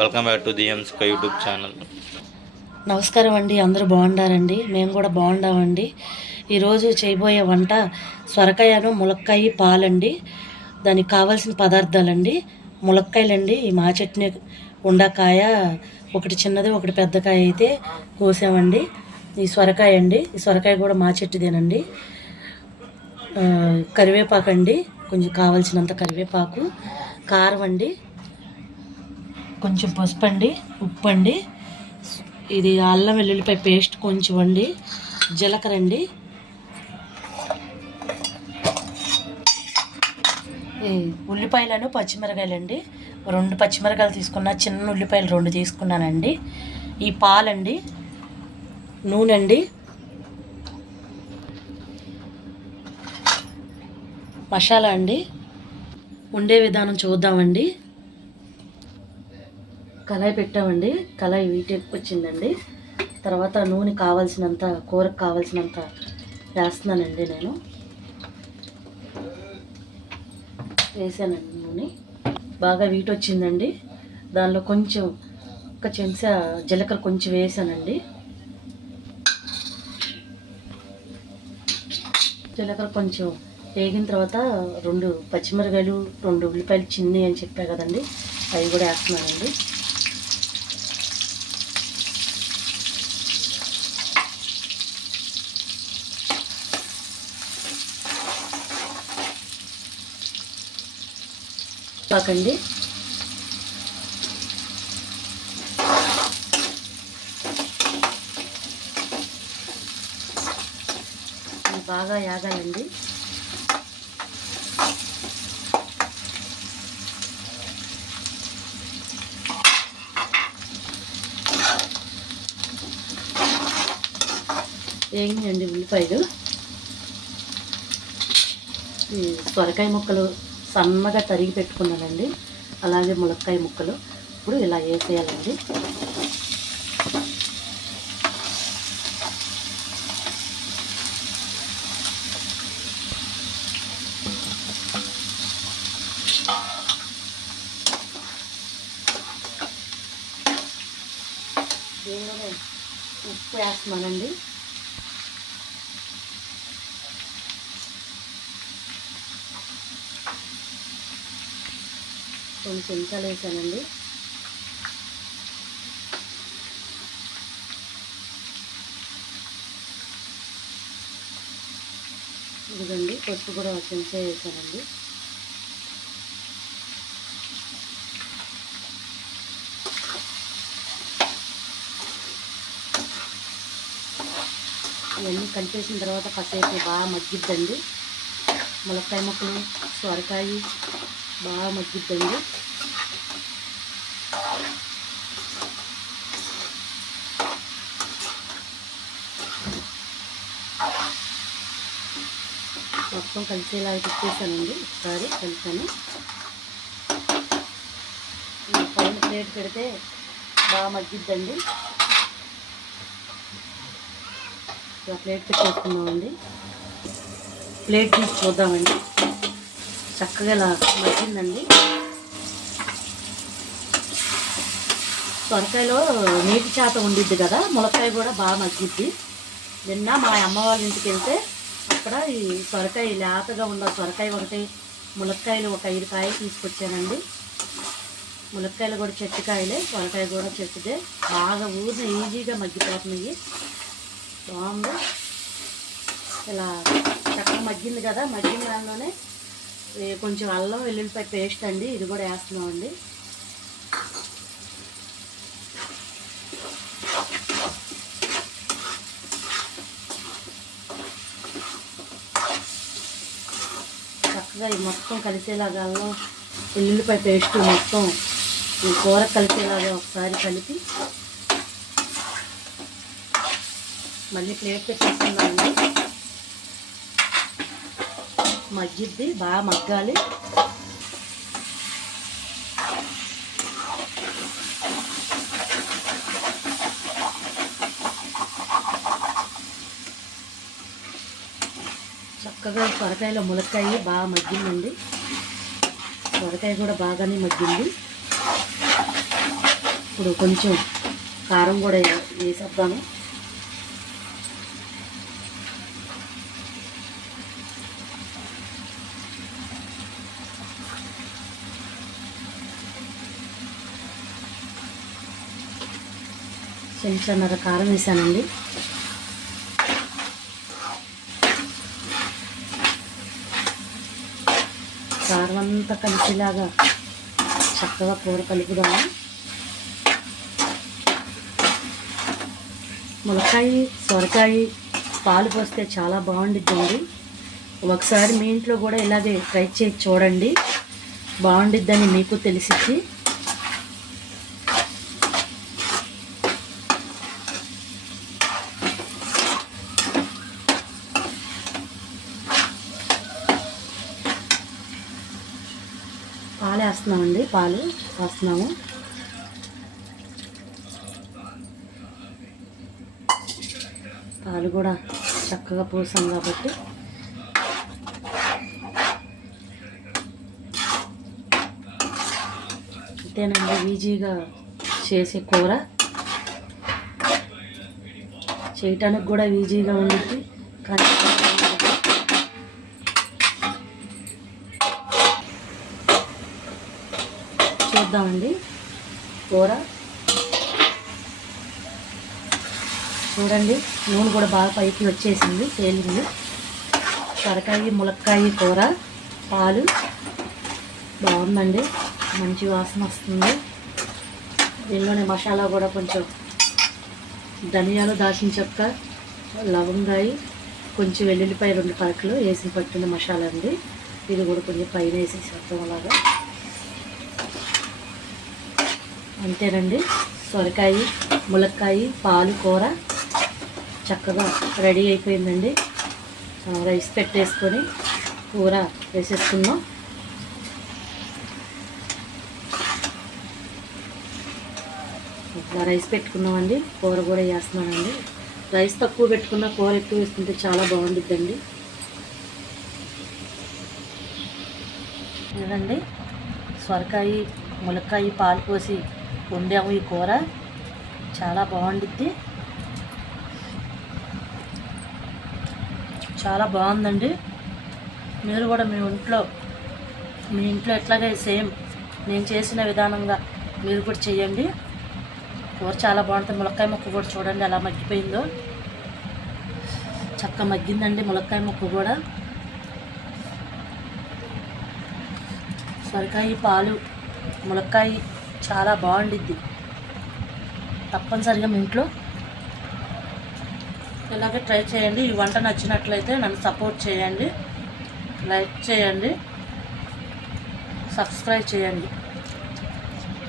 Welcome back to the ఎంస్క YouTube channel. నమస్కారం అండి, అందరూ బాగుండారండి. మేము కూడా బాగుండామండి. ఈరోజు చేయబోయే వంట సొరకాయను ములక్కాయ పాలండి. దానికి కావాల్సిన పదార్థాలండి: ములక్కాయలండి, మా చట్నీ ఉండకాయ ఒకటి చిన్నది ఒకటి పెద్దకాయ అయితే కోసామండి. ఈ సొరకాయ అండి, ఈ సొరకాయ కూడా మా చెట్టుదేనండి. కరివేపాకు అండి, కొంచెం కావాల్సినంత కరివేపాకు, కారం అండి, కొంచెం పసుపు అండి, ఉప్పు అండి, ఇది అల్లం వెల్లుల్లిపాయ పేస్ట్ కొంచెం అండి, జీలకర్ర అండి, ఉల్లిపాయలను పచ్చిమిరకాయలండి, 2 పచ్చిమిరకాయలు తీసుకున్నా, చిన్న ఉల్లిపాయలు 2 తీసుకున్నానండి. ఈ పాలండి, నూనె అండి, మసాలా అండి. ఉండే విధానం చూద్దామండి. కళాయి పెట్టామండి, కళాయి వీటికి వచ్చిందండి. తర్వాత నూనె కావాల్సినంత, కూరకు కావాల్సినంత వేస్తున్నానండి. నేను వేసానండి నూనె, బాగా వీటి వచ్చిందండి. దానిలో కొంచెం ఒక చెంచా జీలకర్ర కొంచెం వేసానండి. జీలకర్ర కొంచెం వేగిన తర్వాత 2 పచ్చిమిరకాయలు, 2 ఉల్లిపాయలు చిన్నవి అని చెప్పా కదండి, అవి కూడా వేస్తున్నానండి. పాకండి, బాగా యాగాలండి. వేగిందండి ఉల్లిపాయలు. సొరకాయ ముక్కలు సన్నగా తరిగి పెట్టుకున్నానండి, అలాగే ములక్కాయ ముక్కలు ఇప్పుడు ఇలా వేసేయాలండి. దీనిలోనే ఉప్పు వేస్తున్నానండి. కొన్ని చెంచాలు వేసానండి. ఇదిగండి పసుపు కూడా ఒక చెంచా వేసానండి. ఇవన్నీ కలిపేసిన తర్వాత కాసేపు బాగా మగ్గిద్దండి. ములక్కాయ ముక్కలు, సొరకాయ బాగా మగ్గిద్దండి. మొత్తం కలిసేలా తిప్పేసానండి. ఒకసారి కలిసాను. పైన ప్లేట్ పెడితే బాగా మగ్గిద్దండి. ఇలా ప్లేట్ పెట్టేసుకున్నామండి. ప్లేట్ తీసి చూద్దామండి. చక్కగా ఇలా మగ్గిందండి. సొరకాయలో నీటి శాతం ఉండిద్ది కదా, ములక్కాయ కూడా బాగా మగ్గిద్ది. నిన్న మా అమ్మ వాళ్ళ ఇంటికి వెళ్తే అక్కడ ఈ సొరకాయ లేతగా ఉన్న సొరకాయ ఒకటి, ములక్కాయలు ఒక 5 కాయలు తీసుకొచ్చానండి. ములక్కాయలు కూడా చెట్టుకాయలే, సొరకాయ కూడా చెట్టుదే. బాగా ఊరిని ఈజీగా మగ్గిపోతున్నాయి. బాగుంది. ఇలా చక్కగా మగ్గింది కదా, మగ్గిన దానిలోనే కొంచెం అల్లం వెల్లుల్లిపాయ పేస్ట్ అండి, ఇది కూడా వేస్తున్నామండి. చక్కగా ఇది మొత్తం కలిసేలాగా అల్లం వెల్లుల్లిపాయ పేస్ట్ మొత్తం ఈ కూర కలిసేలాగా ఒకసారి కలిపి మళ్ళీ ప్లేట్ పెట్టేసుకున్నామండి. మగ్గిద్ది, బాగా మగ్గాలి. చక్కగా సొరకాయలో ములక్కాయ బాగా మగ్గిందండి. సొరకాయ కూడా బాగానే మగ్గింది. ఇప్పుడు కొంచెం కారం కూడా వేసేద్దాము. చెంచాన్నర కారం వేసానండి. కారం అంతా కలిసేలాగా చక్కగా కూర కలుపుదాము. ములక్కాయ సొరకాయ పాలు పోస్తే చాలా బాగుండిద్దండి. ఒకసారి మీ ఇంట్లో కూడా ఇలాగే ట్రై చేసి చూడండి, బాగుండిద్దని మీకు తెలిసిద్ది. పాలు వేస్తున్నామండి, పాలు వేస్తున్నాము. పాలు కూడా చక్కగా పోసాం కాబట్టి అంతేనండి, ఈజీగా చేసే కూర, చేయటానికి కూడా ఈజీగా ఉంటుంది. కానీ చూద్దామండి కూర. చూడండి నూనె కూడా బాగా పైకి వచ్చేసింది, తేలింది. సొరకాయ ములక్కాయ కూర పాలు బాగుందండి, మంచి వాసన వస్తుంది. దీనిలోనే మసాలా కూడా కొంచెం ధనియాలు, దాల్చిన చెక్క, లవంగాయి, కొంచెం వెల్లుల్లిపాయ 2 పరకలు వేసి పట్టిన మసాలా అండి. ఇది కూడా కొంచెం పైన వేసేసేద్దాం అలాగా. అంతేనండి, సొరకాయ ములక్కాయ పాలు కూర చక్కగా రెడీ అయిపోయిందండి. రైస్ పెట్టేసుకొని కూర వేసేసుకుందాం. ఇట్లా రైస్ పెట్టుకున్నామండి, కూర కూడా వేస్తున్నానండి. రైస్ తక్కువ పెట్టుకున్న కూర ఎక్కువ వేసుకుంటే చాలా బాగుండిద్దండి. ఇదండి సొరకాయ ములక్కాయ పాలు పోసి వండాము. ఈ కూర చాలా బాగుండిద్ది, చాలా బాగుందండి. మీరు కూడా మీ ఇంట్లో ఎట్లాగే సేమ్ నేను చేసిన విధానంగా మీరు కూడా చేయండి. కూర చాలా బాగుంటుంది. ములక్కాయ ముక్క కూడా చూడండి ఎలా మగ్గిపోయిందో, చక్కగా మగ్గిందండి ములక్కాయ ముక్క కూడా. సొరకాయ పాలు ములక్కాయ చాలా బాగుండిద్ది. తప్పనిసరిగా మీ ఇంట్లో ఇలాగే ట్రై చేయండి. ఈ వంట నచ్చినట్లయితే నన్ను సపోర్ట్ చేయండి, లైక్ చేయండి, సబ్స్క్రైబ్ చేయండి.